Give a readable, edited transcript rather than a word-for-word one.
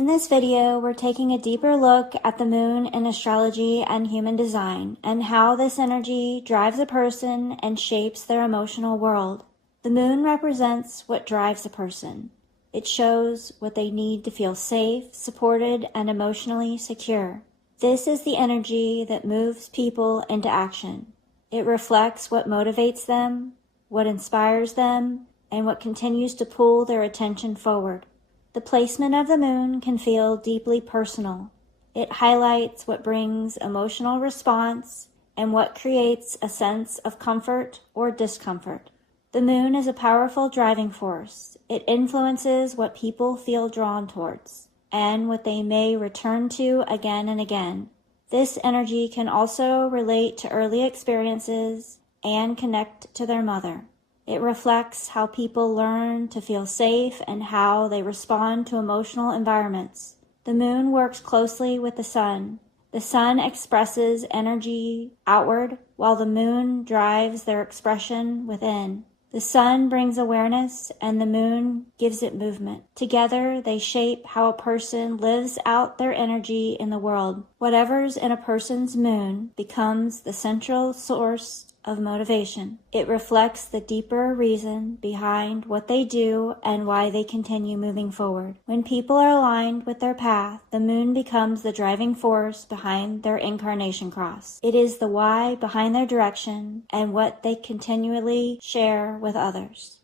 In this video, we're taking a deeper look at the moon in astrology and human design, and how this energy drives a person and shapes their emotional world. The moon represents what drives a person. It shows what they need to feel safe, supported, and emotionally secure. This is the energy that moves people into action. It reflects what motivates them, what inspires them, and what continues to pull their attention forward. The placement of the moon can feel deeply personal. It highlights what brings emotional response and what creates a sense of comfort or discomfort. The moon is a powerful driving force. It influences what people feel drawn towards and what they may return to again and again. This energy can also relate to early experiences and connect to their mother. It reflects how people learn to feel safe and how they respond to emotional environments. The moon works closely with the sun. The sun expresses energy outward, while the moon drives their expression within. The sun brings awareness, and the moon gives it movement. Together, they shape how a person lives out their energy in the world. Whatever's in a person's moon becomes the central source of motivation. It reflects the deeper reason behind what they do and why they continue moving forward. When people are aligned with their path, the moon becomes the driving force behind their incarnation cross. It is the why behind their direction and what they continually share with others.